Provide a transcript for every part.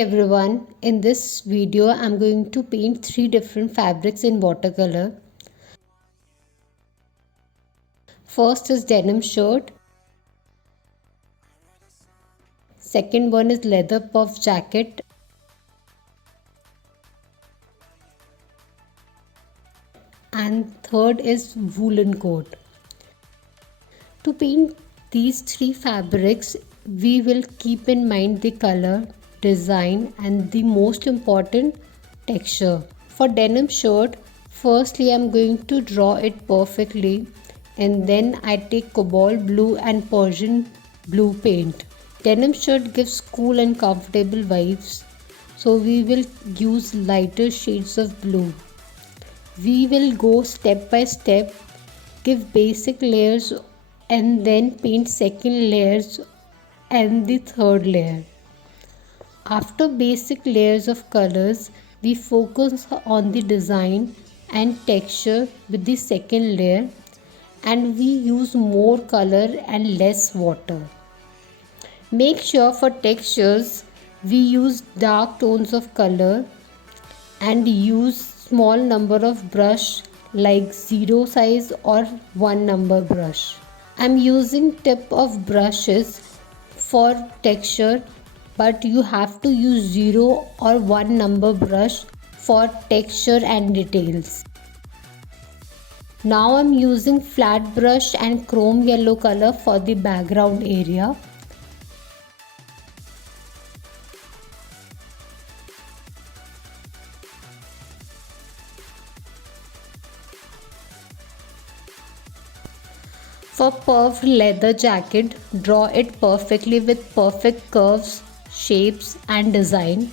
everyone, in this video I'm going to paint three different fabrics in watercolor. First is denim shirt, second one is leather puff jacket, and third is woolen coat. To paint these three fabrics, we will keep in mind the color, design and the most important, texture. For denim shirt, firstly I am going to draw it perfectly and then I take cobalt blue and Persian blue paint. Denim shirt gives cool and comfortable vibes, so we will use lighter shades of blue. We will go step by step, give basic layers and then paint second layers and the third layer. After basic layers of colors, we focus on the design and texture with the second layer, and we use more color and less water. Make sure for textures we use dark tones of color and use small number of brush like 0 size or 1 number brush. I'm using tip of brushes for texture, but you have to use 0 or 1 number brush for texture and details. Now I'm using flat brush and chrome yellow color for the background area. For puffed leather jacket, draw it perfectly with perfect curves, shapes and design.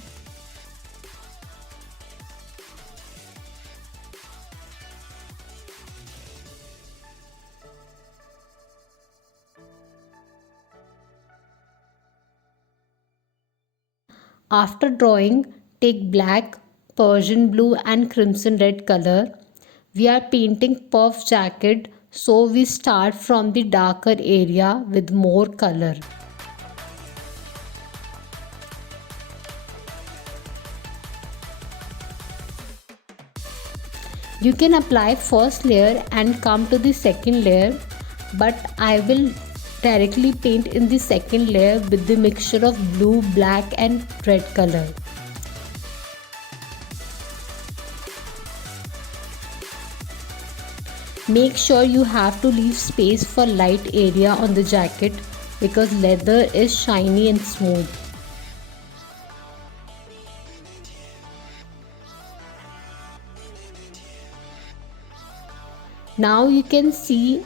After drawing, take black, Persian blue and crimson red color. We are painting puff jacket, so we start from the darker area with more color. You can apply first layer and come to the second layer, but I will directly paint in the second layer with the mixture of blue, black and red color. Make sure you have to leave space for light area on the jacket because leather is shiny and smooth. Now you can see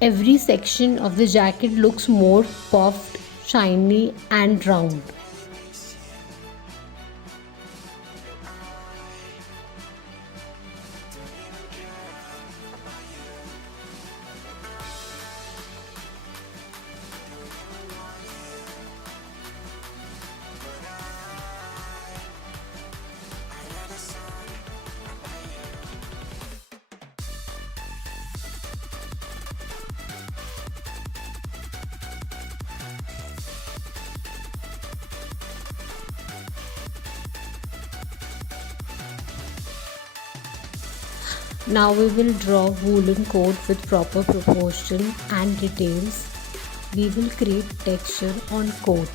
every section of the jacket looks more puffed, shiny and round. Now we will draw woolen coat with proper proportion and details. We will create texture on coat.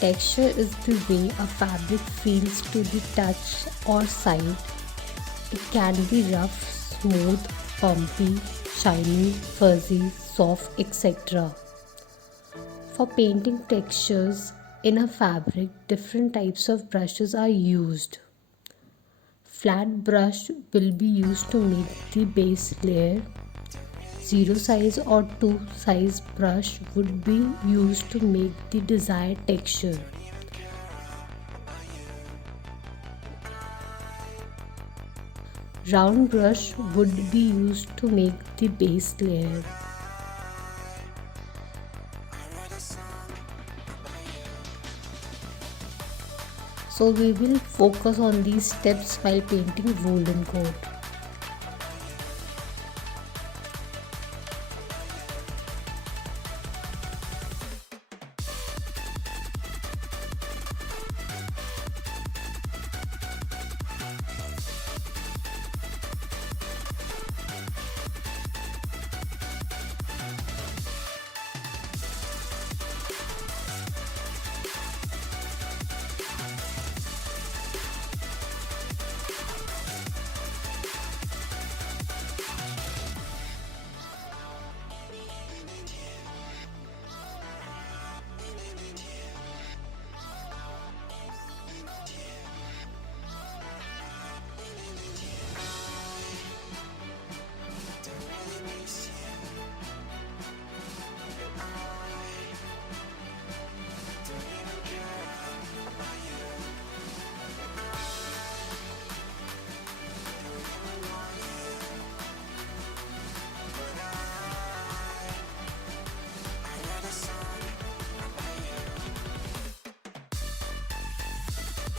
Texture is the way a fabric feels to the touch or sight. It can be rough, smooth, bumpy, shiny, fuzzy, soft, etc. For painting textures in a fabric, different types of brushes are used. Flat brush will be used to make the base layer. 0 size or 2 size brush would be used to make the desired texture. Round brush would be used to make the base layer. So we will focus on these steps while painting woolen coat.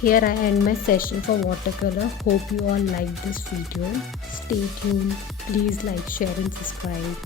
Here I end my session for watercolor. Hope you all like this video. Stay tuned. Please like, share and subscribe.